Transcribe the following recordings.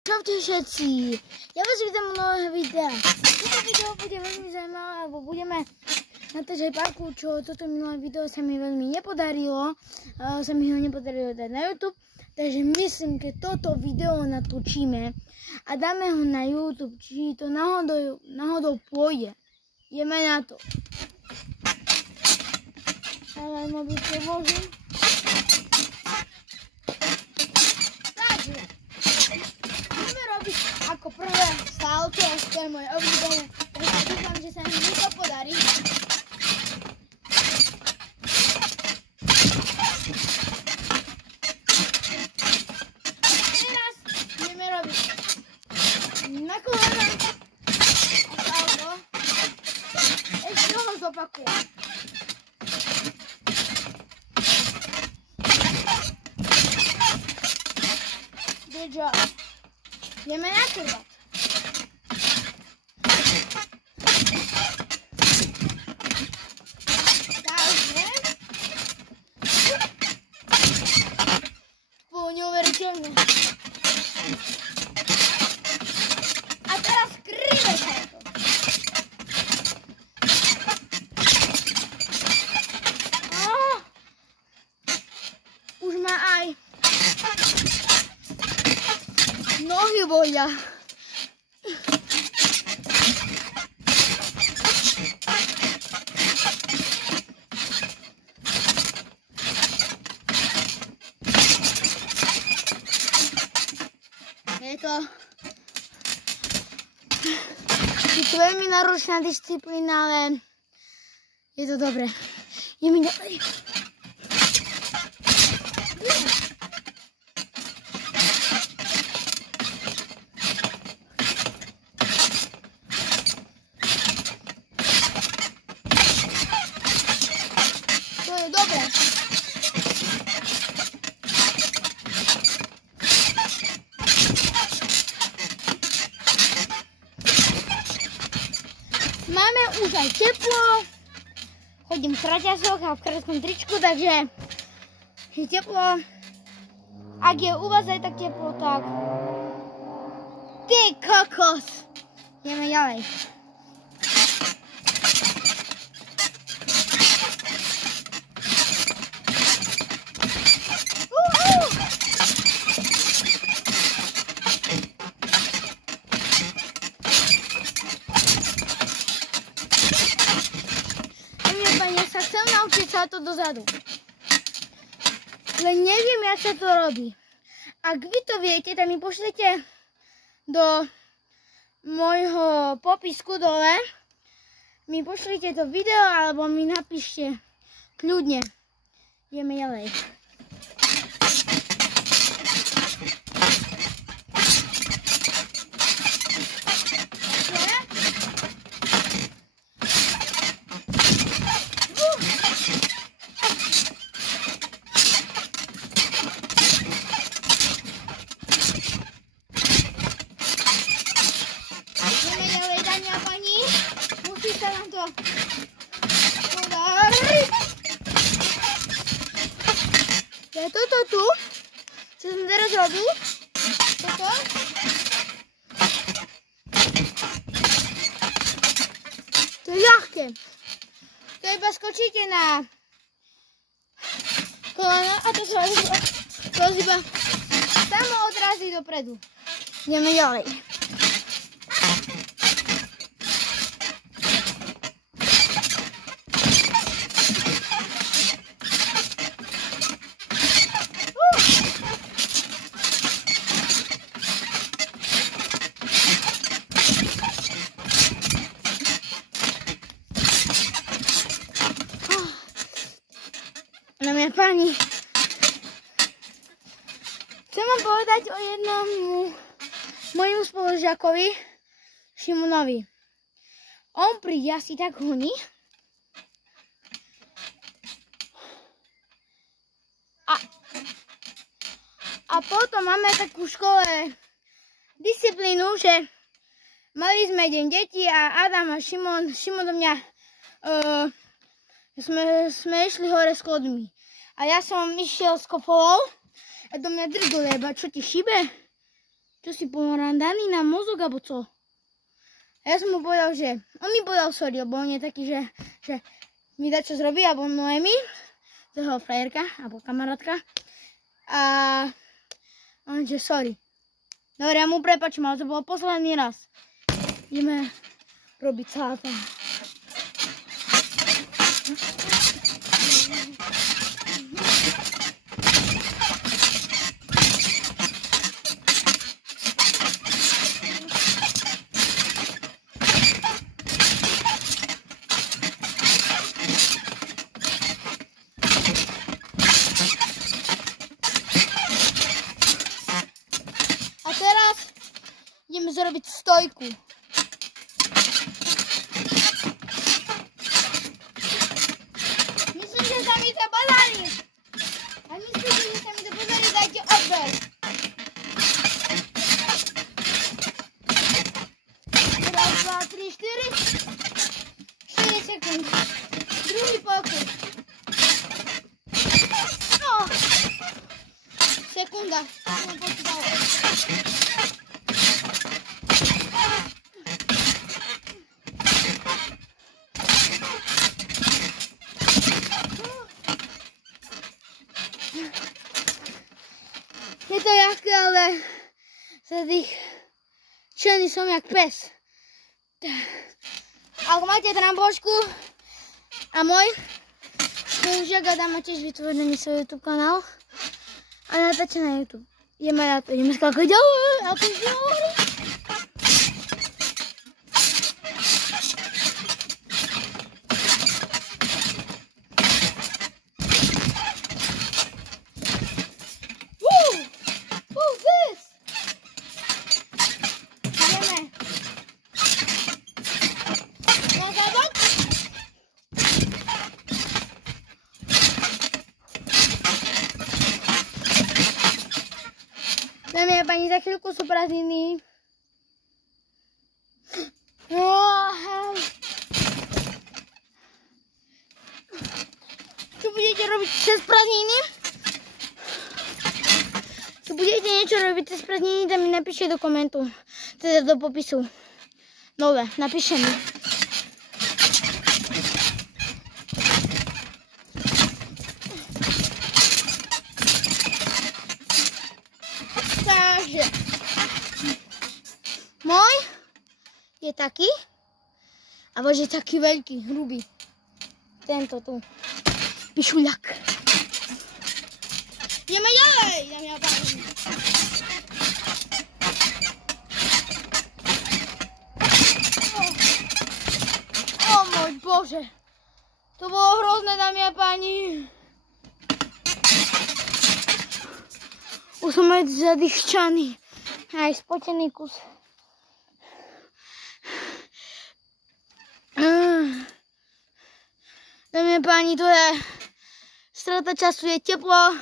Čaute všetci, ja vás vítam u nového videa. Toto video bude veľmi zaujímavé, lebo budeme natáčať parkour, čo toto minulé video sa mi veľmi nepodarilo. Sa mi ho nepodarilo dať na YouTube, takže myslím, že toto video natočíme a dáme ho na YouTube, či to náhodou pôjde. Ideme na to. Ale mobil vložím. Ako prvé salto, to je moje obľúbené, takže dúfam, že sa mi to podarí. Teraz budeme robiť na kolena a salto. Ešte ho zopakujem. Good job. Ideme na chrbát. Takže. Neuveriteľne. A teraz krivé salto. Už ma aj nohy bolia. Je to veľmi náročná disciplína, ale je to dobré. Ideme ďalej. To je dobré. Máme už aj teplo, chodím v kraťasoch a v krátkom tričku, takže je teplo. Ak je u vás aj tak teplo, tak ty kokos. Ideme ďalej. Ja sa chcem naučiť salto dozadu. Len neviem, jak sa to robí. Ak vy to viete, tak mi pošlite do môjho popisku dole. Mi pošlite to video, alebo mi napíšte kľudne. Ideme ďalej. Musí sa nám to podariť. To je toto tu, čo som teraz robil. Toto. To je ľahké. To iba skočíte na koleno a to sa iba samo odrazí dopredu. Ideme ďalej. Dámy a páni, chcem vám povedať o jednom mojemu spolužiakovi, Šimonovi. On príde asi tak honí a potom máme takú v škole disciplínu, že mali sme deň detí a Adam a Šimon do mňa sme išli hore s kodmi. A ja som išiel s kofolou a do mňa drgol, lebo čo ti šibe? Čo si porandaný na mozog, alebo co? A ja som mu povedal, že on mi povedal sorry, lebo on je taký, že mi dá čo zrobí, alebo Noemi, to jeho frajerka, alebo kamarátka. A on že sorry. Dobre, ja mu prepačím, ale to bol posledný raz. Ideme robiť saláta. A teraz ideme zrobiť stojku. Myslím, že sa mi to podarí. A myslíte, že sa mi to podarí, dajte odber. Raz, dva, tri, 4 sekúnd. Druhý pokus. No. Sekunda. Som počítala. Je to ľahké, ale za tých členy som jak pes. Ak máte trampošku a môj spolužiak Adam má tiež vytvorený svoj YouTube kanál a natáča na YouTube. Ideme na to, ideme skákať ďalej, a to ďalej. Dámy a páni, za chvíľku sú prázdniny. Čo budete robiť cez prázdniny? Keď budete niečo robiť cez prázdniny, tak mi napíšte do komentu. Teda do popisu. Nové, napíšte mi. Takže môj je taký a váš je taký veľký, hrubý. Tento tu. Pišuľak. Ideme ďalej, dámy a páni. O môj Bože. To bolo hrozné, dámy a páni. Už som aj zadýchčaný, aj spotený kus. Dámy a páni, to je strata času, je teplo,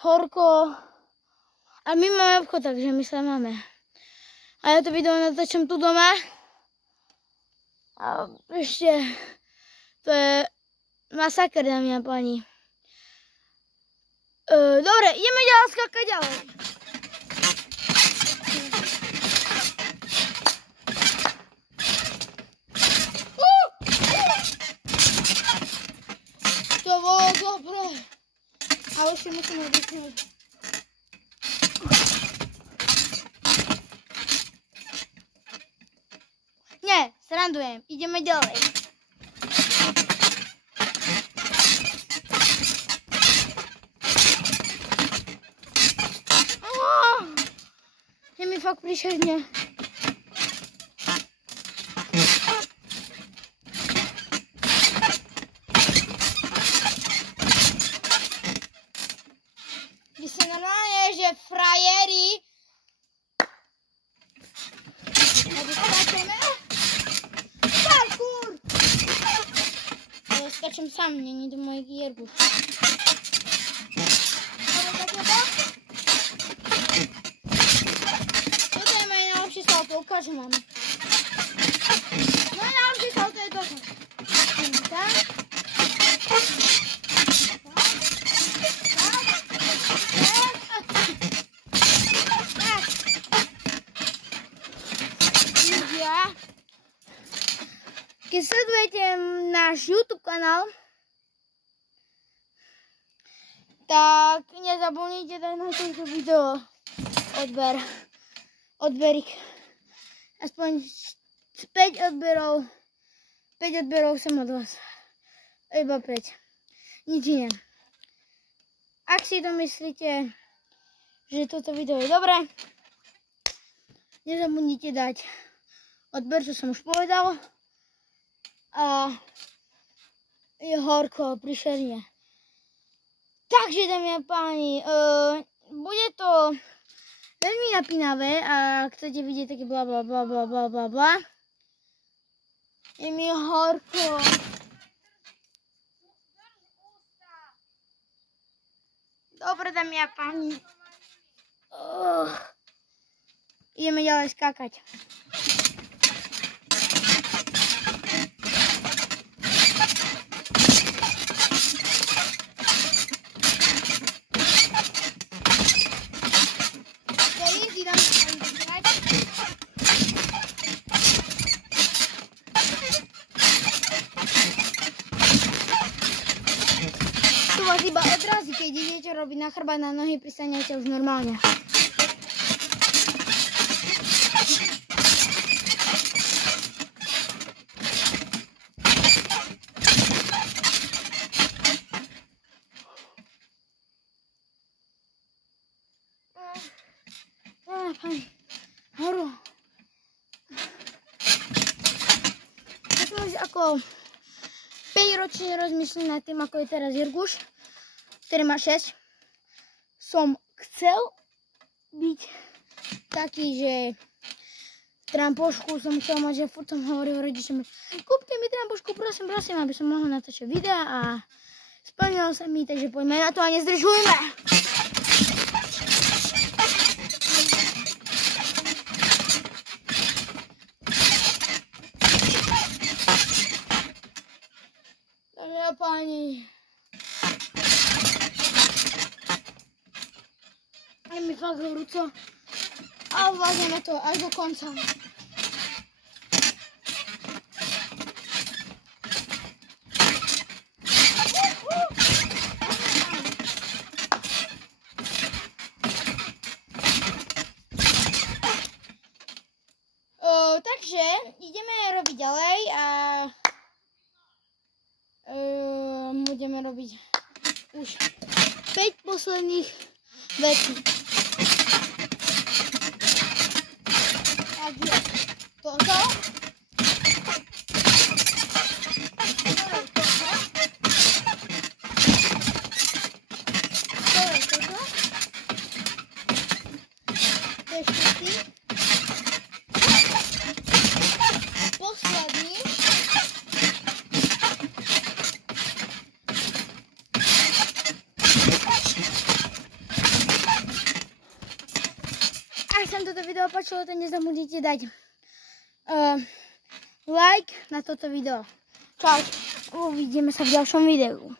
horko a my máme obchod, takže my sa máme. A ja to video natáčam tu doma a ešte to je masaker, dámy a páni. Dobre, ideme ďalej skákať ďalej. To bolo dobré. A už si musím oddychnúť. Nie, srandujem. Ideme ďalej. Je mi fakt príšerne. Vy ste normálne, že frajeri. Skáčeme. Parkour! Ale skáčem sám, není to môj gierbu. Ukážem vám. No ja už to je toto. Tak. Tak. a keď sledujete náš YouTube kanál, tak nezabudnite dať na toto video odberík. Aspoň 5 odberov som od vás. Iba 5. Nič iné. Ak si to myslíte, že toto video je dobré, nezabudnite dať odber, čo som už povedal. A je horko, príšerne. Takže, dámy a páni, bude to veľmi napínavé a ak chcete vidieť také bla. Je mi horko. Dobre, dámy a páni. Ideme ďalej skákať. Tu vás iba odrazí, keď idete robiť na chrbát, na nohy, pristanete už normálne. Horu. Ja som už ako 5-ročne rozmyslím nad tým, ako je teraz Jirguš, ktorý má 6. Som chcel byť taký, že trampošku som chcel mať, že furt som hovoril rodičom, kúpte mi trampošku, prosím, aby som mohol natáčať videa a splnilo sa mi, takže poďme na to a nezdržujme. Dámy a páni, je mi fakt horúco a vládneme to až do konca. Takže ideme robiť ďalej a budeme robiť už 5 posledných vecí. Takže toto. Ak sa toto video páčilo, to nezabudnite dať like na toto video. Čau, uvidíme sa v ďalšom videu.